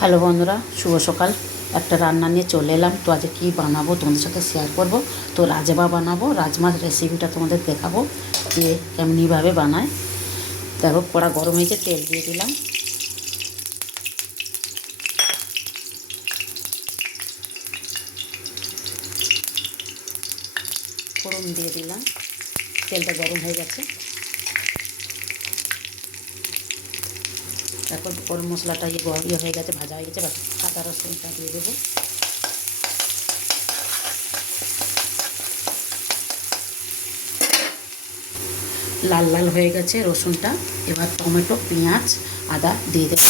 Hello বন্ধুরা, শুভ সকাল। একটা রান্না নিয়ে চলে এলাম। তো আজকে কী বানাবো তোমাদের সাথে শেয়ার করব। তো রাজমা বানাবো, রাজমার রেসিপিটা তোমাদের দেখাবো যে এমনিভাবে বানায়। দেখো, কড়া গরম হয়েছে, তেল দিয়ে দিলাম। ফোড়ন দিয়ে দিলাম, তেলটা গরম হয়ে গেছে। তারপর গরম মশলাটা ইয়ে হয়ে গেছে, ভাজা হয়ে গেছে। আদা রসুনটা দিয়ে দেবো। লাল লাল হয়ে গেছে রসুনটা। এবার টমেটো, পেঁয়াজ, আদা দিয়ে দেবো।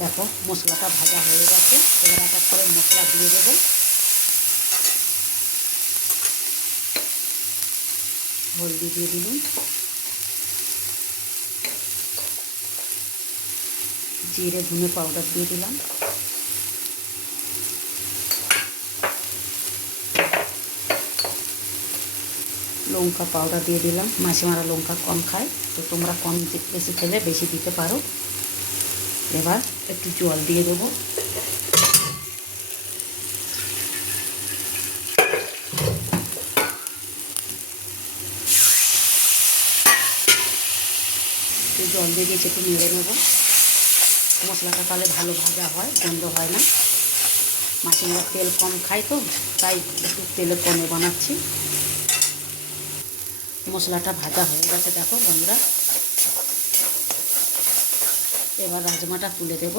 দেখো, মশলাটা ভাজা হয়ে গেছে। এবার এক এক করে মশলা দিয়ে দেবো। হলদি দিয়ে দিলাম, জিরে ধনে পাউডার দিয়ে দিলাম, লঙ্কা পাউডার দিয়ে দিলাম। মারা লঙ্কা কম খায়, তো তোমরা কম বেশি খেলে বেশি দিতে পারো। এবার একটু জল দিয়ে দেবো। একটু জল দিয়ে দিয়েছি, একটু নেড়ে নেব। মশলাটা তাহলে ভালো ভাজা হয়, গন্ধ হয় না। মারা তেল কম খায়, তো তাই একটু তেলে কমে বানাচ্ছি। মশলাটা ভাজা হয়ে গেছে দেখো বন্ধুরা। এবার রাজমাটা তুলে দেব।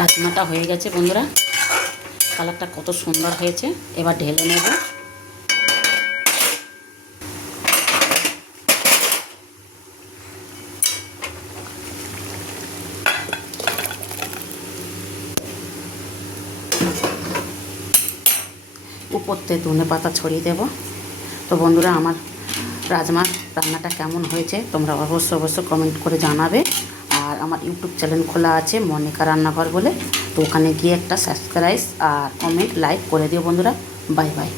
রাজমাটা হয়ে গেছে বন্ধুরা, কালারটা কত সুন্দর হয়েছে। এবার ঢেলে নেব। উপর থেকে ধনে পাতা ছড়িয়ে দেব। তো বন্ধুরা, আমার রাজমা রান্নাটা কেমন হয়েছে তোমরা অবশ্যই কমেন্ট করে জানাবে। আর আমার ইউটিউব চ্যানেল খোলা আছে মনিকা রান্নাঘর বলে, তো ওখানে গিয়ে একটা সাবস্ক্রাইব আর কমেন্ট লাইক করে দিও বন্ধুরা। Bye bye.